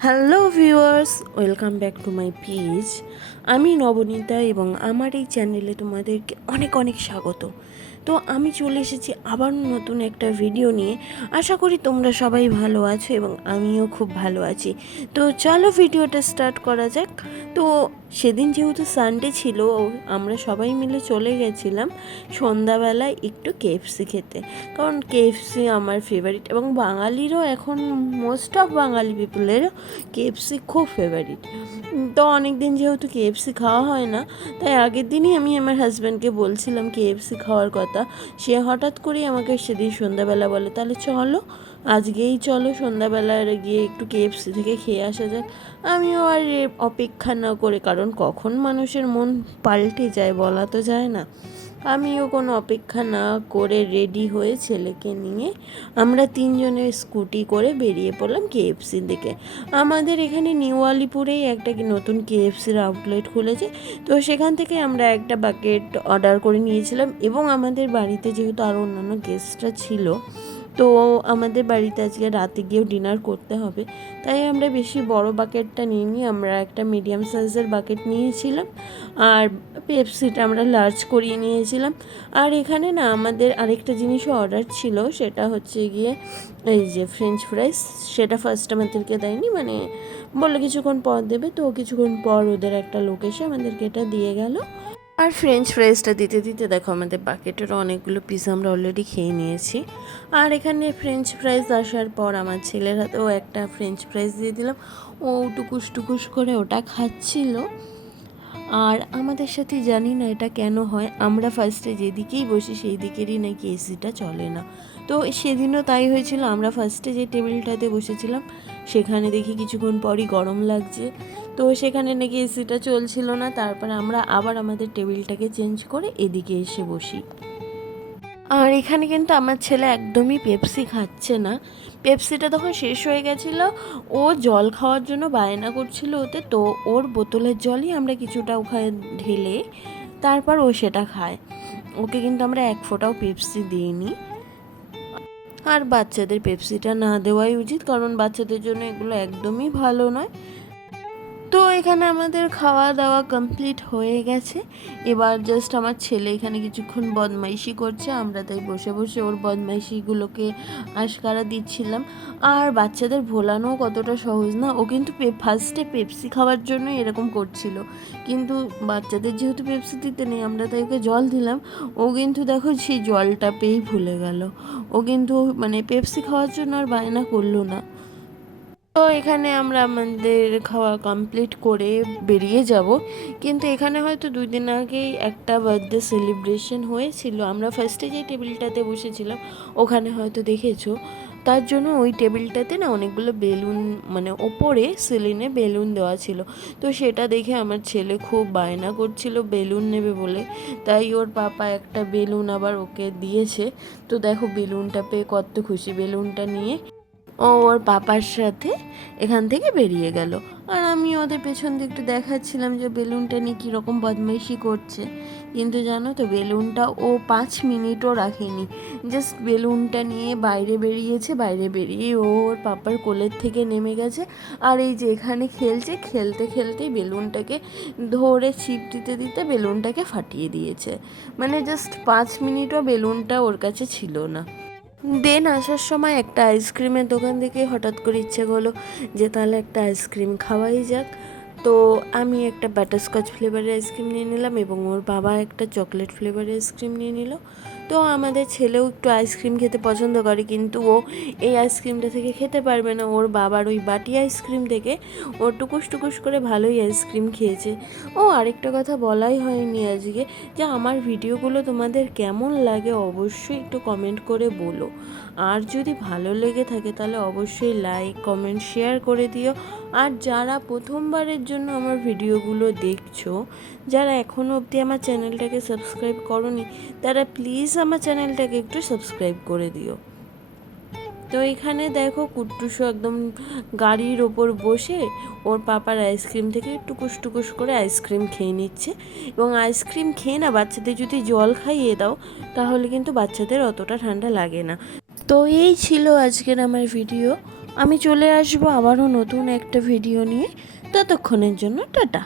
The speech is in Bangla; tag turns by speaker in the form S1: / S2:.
S1: Hello viewers welcome back to my page আমি নবনীতা এবং আমার এই চ্যানেলে তোমাদেরকে অনেক অনেক স্বাগত। তো আমি চলে এসেছি আবার নতুন একটা ভিডিও নিয়ে। আশা করি তোমরা সবাই ভালো আছো এবং আমিও খুব ভালো আছি। তো চলো ভিডিওটা স্টার্ট করা যাক। তো সেদিন যেহেতু সানডে ছিল, আমরা সবাই মিলে চলে গেছিলাম সন্ধ্যাবেলায় একটু কেএফসি খেতে। কারণ কেএফসি আমার ফেভারিট এবং বাঙালিরও এখন মোস্ট অফ বাঙালি পিপুলেরও কেএফসি খুব ফেভারিট তো অনেক দিন যেহেতু কেএফসি খাওয়া হয় না, তাই আগের দিনই আমি আমার হাজব্যান্ডকে বলছিলাম কেএফসি খাওয়ার কথা। সে হঠাৎ করেই আমাকে সেদিন সন্ধ্যাবেলা বলে, তাহলে চলো, আজকেই চলো সন্ধ্যাবেলা গিয়ে একটু কেএফসি থেকে খেয়ে আসা যাক। আমিও আর অপেক্ষা না করে, কারণ কখন মানুষের মন পাল্টে যায় বলা তো যায় না। আমিও কোনো অপেক্ষা না করে রেডি হয়ে ছেলেকে নিয়ে আমরা তিনজনে স্কুটি করে বেরিয়ে পড়লাম কেএফসির দিকে। আমাদের এখানে নিউ আলিপুরেই একটা নতুন কেএফসির আউটলেট খুলেছে। তো সেখান থেকে আমরা একটা বাকেট অর্ডার করে নিয়েছিলাম এবং আমাদের বাড়িতে যেহেতু আরও অন্যান্য গেস্টরা ছিল তো আমাদের বাড়িতে আজকে রাতে গিয়েও ডিনার করতে হবে। তাই আমরা বেশি বড় বাকেটটা নিইনি, আমরা একটা মিডিয়াম সাইজের বাকেট নিয়েছিলাম আর পেপসিটা আমরা লার্জ করিয়ে নিয়েছিলাম। আর এখানে না আমাদের আরেকটা জিনিসও অর্ডার ছিল, সেটা হচ্ছে গিয়ে এই যে ফ্রেঞ্চ ফ্রাইস সেটা ফার্স্ট আমাদেরকে দেয়নি মানে বলল কিছুক্ষণ পর দেবে, তো কিছুক্ষণ পর ওদের একটা লোক এসে আমাদেরকে এটা দিয়ে গেল। আর ফ্রেঞ্চ ফ্রাইসটা দিতে দিতে দেখো আমাদের বাকেটেরও অনেকগুলো পিস আমরা অলরেডি খেয়ে নিয়েছি। আর এখানে ফ্রেঞ্চ ফ্রাইস আসার পর আমার ছেলের হাতেও একটা ফ্রেঞ্চ ফ্রাইস দিয়ে দিলাম। ও টুকুস টুকুস করে ওটা খাচ্ছিল। আর আমাদের সাথে জানি না এটা কেন হয়, আমরা ফার্স্টে যেদিকেই বসি সেই দিকেরই নাকি এসিটা চলে না। তো সেদিনও তাই হয়েছিল, আমরা ফার্স্টে যে টেবিলটাতে বসেছিলাম, সেখানে দেখি কিছুক্ষণ পরই গরম লাগছে। তো সেখানে নাকি এসিটা চলছিল না, তারপর আমরা আবার আমাদের টেবিলটাকে চেঞ্জ করে এদিকে এসে বসি। আর এখানে কিন্তু আমার ছেলে একদমই পেপসি খাচ্ছে না। পেপসিটা তখন শেষ হয়ে গেছিল, ও জল খাওয়ার জন্য বায়না করছিল ওতে, তো ওর বোতলের জলই আমরা কিছুটা ওখানে ঢেলে তারপর ও সেটা খায়। ওকে কিন্তু আমরা এক ফোঁটাও পেপসি দিইনি। আর বাচ্চাদের পেপসিটা না দেওয়াই উচিত, কারণ বাচ্চাদের জন্য এগুলো একদমই ভালো নয়। তো এখানে আমাদের খাওয়া দাওয়া কমপ্লিট হয়ে গেছে। এবার জাস্ট আমার ছেলে এখানে কিছুক্ষণ বদমাইশি করছে, আমরা তাই বসে বসে ওর বদমাইশিগুলোকে আশকারা দিচ্ছিলাম। আর বাচ্চাদের ভোলানো কতটা সহজ না, ও কিন্তু ফার্স্টে পেপসি খাওয়ার জন্য এরকম করছিল। কিন্তু বাচ্চাদের যেহেতু পেপসি দিতে নেই, আমরা তাই ওকে জল দিলাম। ও কিন্তু দেখো সেই জলটা পেয়েই ভুলে গেল। ও কিন্তু মানে পেপসি খাওয়ার জন্য আর বায়না করল না। তো এখানে আমরা আমাদের খাওয়া কমপ্লিট করে বেরিয়ে যাব। কিন্তু এখানে হয়তো দুই দিন আগেই একটা বার্থডে সেলিব্রেশন হয়েছিল। আমরা ফার্স্টে যে টেবিলটাতে বসেছিলাম, ওখানে হয়তো দেখেছ। তার জন্য ওই টেবিলটাতে না অনেকগুলো বেলুন মানে ওপরে সিলিনে বেলুন দেওয়া ছিল। তো সেটা দেখে আমার ছেলে খুব বায়না করছিল, বেলুন নেবে বলে। তাই ওর পাপা একটা বেলুন আবার ওকে দিয়েছে। তো দেখো বেলুনটা পেয়ে কত খুশি। বেলুনটা নিয়ে ও ওর পাপার সাথে এখান থেকে বেরিয়ে গেল। আর আমি ওদের পেছন দিয়ে একটু দেখাচ্ছিলাম যে বেলুনটা নিয়ে কীরকম বদমাইশি করছে। কিন্তু জানো তো, বেলুনটা ও পাঁচ মিনিটও রাখেনি। জাস্ট বেলুনটা নিয়ে বাইরে বেরিয়েছে, বাইরে বেরিয়ে ও ওর পাপার কোলের থেকে নেমে গেছে। আর এই যে এখানে খেলছে, খেলতে খেলতেই বেলুনটাকে ধরে ছিপ দিতে দিতে বেলুনটাকে ফাটিয়ে দিয়েছে। মানে জাস্ট পাঁচ মিনিটও বেলুনটা ওর কাছে ছিল না। দেন আসার সময় একটা আইসক্রিমের দোকান থেকে হঠাৎ করে ইচ্ছে হলো যে তাহলে একটা আইসক্রিম খাওয়াই যাক। তো আমি একটা বাটারস্কচ ফ্লেভারের আইসক্রিম নিয়ে নিলাম এবং ওর বাবা একটা চকলেট ফ্লেভারের আইসক্রিম নিয়ে নিল। তো আমাদের ছেলেও একটু আইসক্রিম খেতে পছন্দ করে, কিন্তু ও এই আইসক্রিমটা থেকে খেতে পারবে না। ওর বাবার ওই বাটি আইসক্রিম থেকে ও টুকুস টুকুস করে ভালোই আইসক্রিম খেয়েছে। ও আরেকটা কথা বলাই হয়নি আজকে, যে আমার ভিডিওগুলো তোমাদের কেমন লাগে অবশ্যই একটু কমেন্ট করে বলো। আর যদি ভালো লেগে থাকে তাহলে অবশ্যই লাইক কমেন্ট শেয়ার করে দিও। আর যারা প্রথমবারের জন্য আমার ভিডিওগুলো দেখছ, যারা এখনও অবধি আমার চ্যানেলটাকে সাবস্ক্রাইব করনি, তারা প্লিজ আমার চ্যানেলটাকে একটু সাবস্ক্রাইব করে দিও। তো এখানে দেখো কুট্টুসও একদম গাড়ির ওপর বসে ওর পাপার আইসক্রিম থেকে টুকুস টুকুস করে আইসক্রিম খেয়ে নিচ্ছে এবং আইসক্রিম খেয়ে না বাচ্চাদের যদি জল খাইয়ে দাও, তাহলে কিন্তু বাচ্চাদের অতটা ঠান্ডা লাগে না। তো এই ছিল আজকের আমার ভিডিও আমি চলে আসব আবারও নতুন একটা ভিডিও নিয়ে। ততক্ষণের জন্য টাটা।